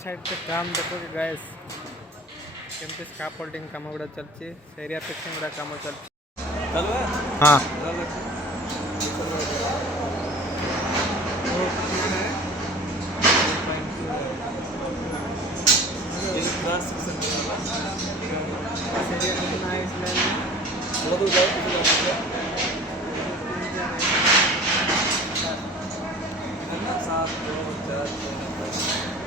side पे काम देखो कि गाइस केमती स्काफोल्डिंग काम गुड़ा चलची एरिया फिक्सिंग गुड़ा काम चलची चलो हां सात दो चार